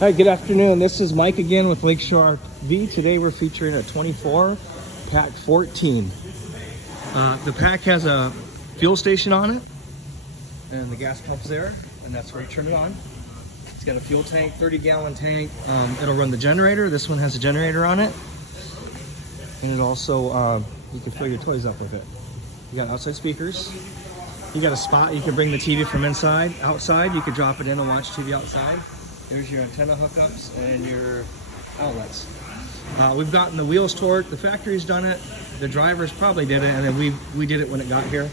Hi, good afternoon. This is Mike again with Lakeshore RV. Today we're featuring a 24Pack14. The pack has a fuel station on it, and the gas pump's there, and that's where you turn it on. It's got a fuel tank, 30-gallon tank. It'll run the generator. This one has a generator on it, and it also you can fill your toys up with it. You got outside speakers. You got a spot you can bring the TV from inside, outside. You can drop it in and watch TV outside. There's your antenna hookups and your outlets. We've gotten the wheels torqued. The factory's done it. The drivers probably did it, and then we did it when it got here.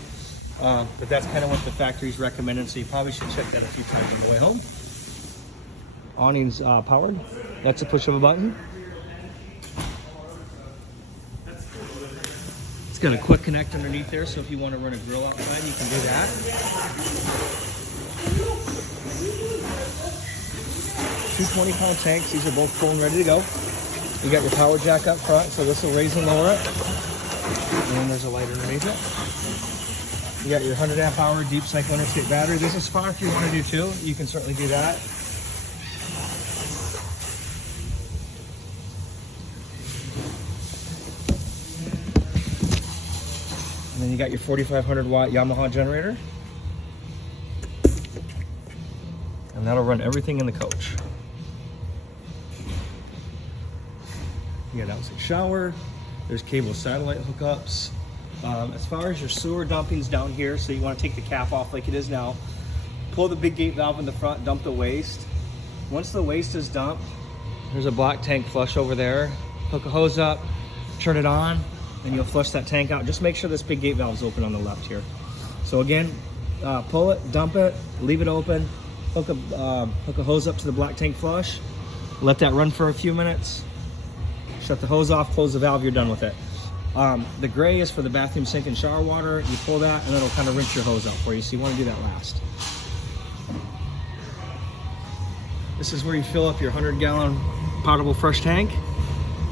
But that's kind of what the factory's recommended, so you probably should check that a few times on the way home. Awning's powered. That's a push of a button. It's got a quick connect underneath there, so if you want to run a grill outside, you can do that. 2 20-pound tanks. These are both full and ready to go. You got your power jack up front, so this will raise and lower it. And there's a light underneath it. You got your 100 amp hour deep cycle interstate battery. There's a spot if you want to do too. You can certainly do that. And then you got your 4,500 watt Yamaha generator. And that'll run everything in the coach. You got outside shower. There's cable satellite hookups. As far as your sewer dumping's down here, so you want to take the cap off like it is now. Pull the big gate valve in the front, dump the waste. Once the waste is dumped, there's a black tank flush over there. Hook a hose up, turn it on, and you'll flush that tank out. Just make sure this big gate valve is open on the left here. So again, pull it, dump it, leave it open, hook a hose up to the black tank flush, let that run for a few minutes, shut the hose off, close the valve, you're done with it. The gray is for the bathroom sink and shower water. You pull that and it'll kind of rinse your hose out for you, so you want to do that last. This is where you fill up your 100-gallon potable fresh tank,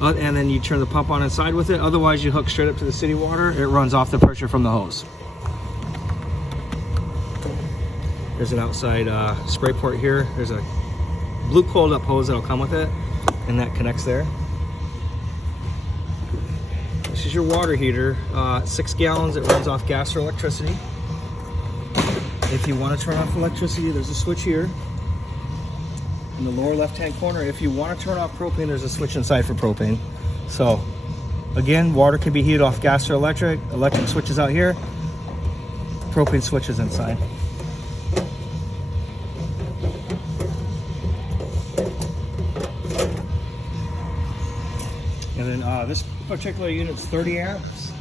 and then you turn the pump on inside with it. Otherwise, you hook straight up to the city water. It runs off the pressure from the hose. There's an outside spray port here. There's a blue coiled up hose that'll come with it, and that connects there. This is your water heater, 6 gallons. It runs off gas or electricity. If you want to turn off electricity, there's a switch here in the lower left-hand corner. If you want to turn off propane, there's a switch inside for propane. So again, water can be heated off gas or electric. Electric switches out here, propane switches inside. And then this particular unit's 30 amps.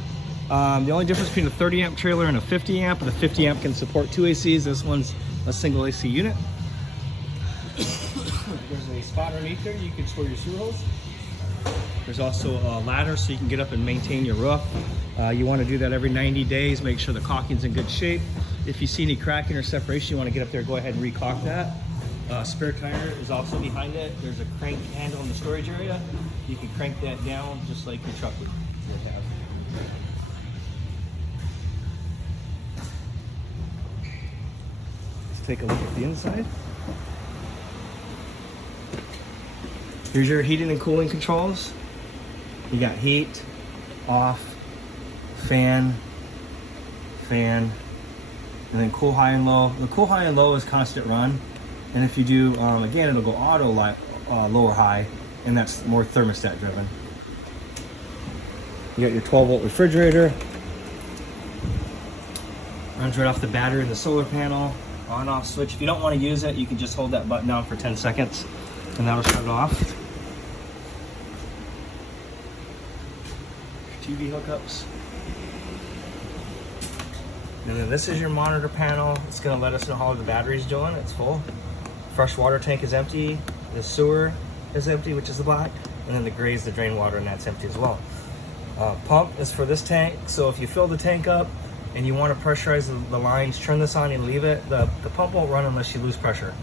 The only difference between a 30 amp trailer and a 50 amp, the 50 amp can support 2 ACs. This one's a single AC unit. There's a spot underneath there you can store your sewer hose. There's also a ladder so you can get up and maintain your roof. You want to do that every 90 days. Make sure the caulking's in good shape. If you see any cracking or separation, you want to get up there, go ahead and re-caulk that. Spare tire is also behind it. There's a crank handle in the storage area. You can crank that down just like your truck would have. Let's take a look at the inside. Here's your heating and cooling controls. You got heat, off, fan, and then cool, high, and low. The cool, high, and low is constant run. And if you do, again, it'll go auto lower high, and that's more thermostat driven. You got your 12-volt refrigerator. Runs right off the battery in the solar panel. On-off switch. If you don't want to use it, you can just hold that button down for 10 seconds, and that'll shut it off. TV hookups. And then this is your monitor panel. It's going to let us know how the battery's doing. It's full. Fresh water tank is empty. The sewer is empty, which is the black. And then the gray is the drain water, and that's empty as well. Pump is for this tank. So if you fill the tank up and you want to pressurize the lines, turn this on and leave it. The pump won't run unless you lose pressure.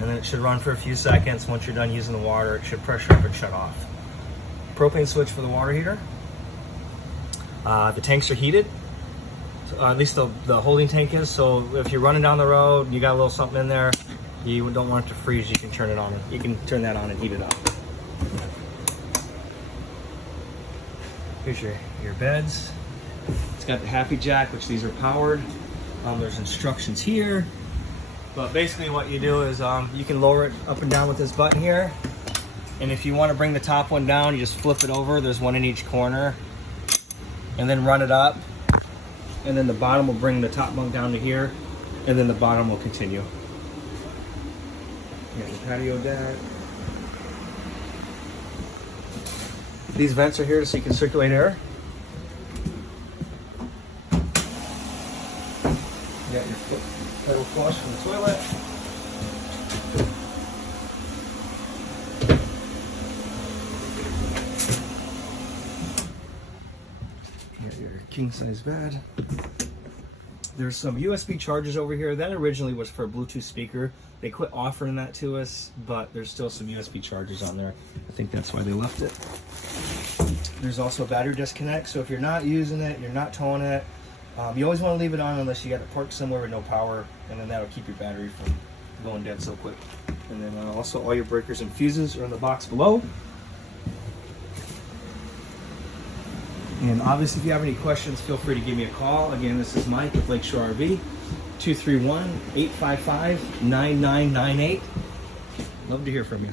And then it should run for a few seconds. Once you're done using the water, it should pressure up and shut off. Propane switch for the water heater. The tanks are heated. At least the holding tank is. So if you're running down the road, you got a little something in there, you don't want it to freeze, you can turn it on. You can turn that on and heat it up. Here's your beds. It's got the Happy Jack, which these are powered. There's instructions here. But basically what you do is you can lower it up and down with this button here. And if you want to bring the top one down, you just flip it over. There's one in each corner. And then run it up. And then the bottom will bring the top bunk down to here. And then the bottom will continue. You got your patio deck. These vents are here so you can circulate air. You got your foot pedal flush from the toilet. You got your king size bed. There's some USB chargers over here. That originally was for a Bluetooth speaker. They quit offering that to us, but there's still some USB chargers on there. I think that's why they left it. There's also a battery disconnect, so if you're not using it, you're not towing it, you always want to leave it on unless you got it parked somewhere with no power, and then that'll keep your battery from going dead so quick. And then also all your breakers and fuses are in the box below. And obviously if you have any questions, feel free to give me a call. Again, this is Mike with Lakeshore RV, 231-855-9998. Love to hear from you.